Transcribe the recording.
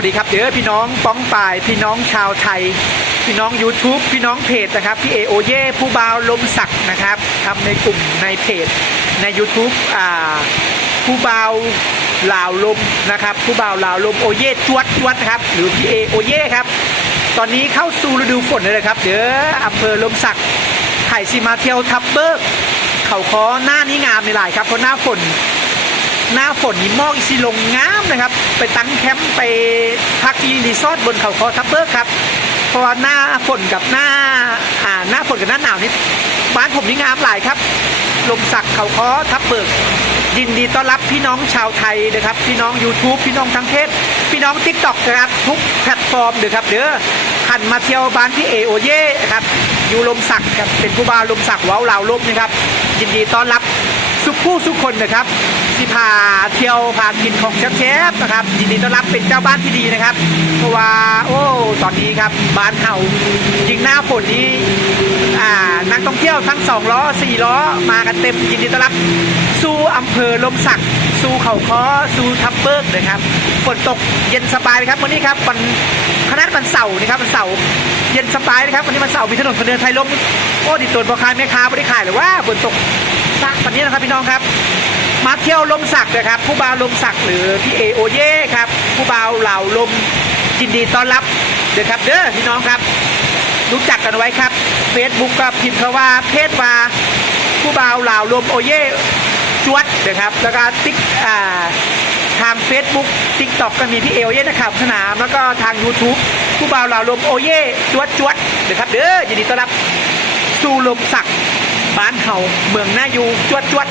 วัสดีครับเด้อพี่น้องป้องป่ายพี่น้องชาวไทย พี่น้อง YouTube พี่น้องเพจนะครับพี่เอโอเย่ผู้บ่าวลมศักนะครับทำในกลุ่มในเพจใน YouTube อ่าผู้บ่าวลาวลมนะครับ ผู้บ่าวลาวลมโอเย่จวดจวดนะครับหรือพี่เอโอเย่ครับตอนนี้เข้าสู่ฤดูฝนเลยนะครับเด้ออำเภอลมศักไข่ซีมาเทียวทับเบิกเขาคอหน้านี้งามในหลายครับเพราะหน้าฝน หน้าฝนนี่หมอกอีสิลงงามนะครับ ไปตั้งแคมป์ไปพักที่รีสอร์ทบนเขาคอทับเบิกครับเพราะว่าหน้าฝนกับหน้าอ่าหน้าฝนกับหน้าหนาวนี่บ้านผมนี่งามหลายครับ ลมสักเขาคอทับเบิกยินดีต้อนรับพี่น้องชาวไทยนะครับ พี่น้อง YouTube พี่น้องทั้งเทศพี่น้อง t ิ k t o k นะครับทุกแพลตฟอร์มเด้อครับเด้อหันมาเที่ยวบ้านพี่เอโอเย่ครับอยู่ลมสักครับเป็นผู้บ่าวลมสักว้าวลาวลมนะครับ ยินดีต้อนรับสุขผู้สุขคนนะครับ ที่พาเที่ยวพากินของแซ่บๆนะครับยินดีต้อนรับเป็นเจ้าบ้านที่ดีนะครับ เพราะว่าโอ้ตอนนี้ครับบ้านเฮายิงหน้าฝนนี้อ่านักท่องเที่ยวทั้งสองล้อสี่ล้อมากันเต็มยินดีต้อนรับสู่อำเภอลมศักสู่เขาคอสู่ทับเบิกนะครับฝนตกเย็นสบายเลยครับวันนี้ครับวันคณะวันเสาร์นะครับวันเสาร์เย็นสบายนะครับวันนี้วันเสาร์มีถนนคนเดินไทยลมโอ้ดิตวนพ่อค้าแม่ค้าไม่ได้ขายหรือว่าฝนตกสักวันนี้นะครับพี่น้องครับ มาเที่ยวลมศักดิ์นะครับ ผู้บ่าวลมศักดิ์หรือพี่เอโอเย่ครับ ผู้บ่าวเหล่าลมยินดีต้อนรับเด้อครับเด้อพี่น้องครับรู้จักกันไว้ครับ Facebook ก็พิมพ์คำว่าเพศว่าผู้บ่าวเหล่าลมโอเย่จวดนะครับแล้วก็ติ๊กอ่าทาง Facebook TikTok ก็มีพี่เอโอเย่นะครับสนามแล้วก็ทาง YouTube ผู้บ่าวเหล่าลมโอเย่จวดจวดนะครับเด้อยินดีต้อนรับสู่ลมศักดิ์บ้านเฮาเมืองหน้าอยู่จวดจวด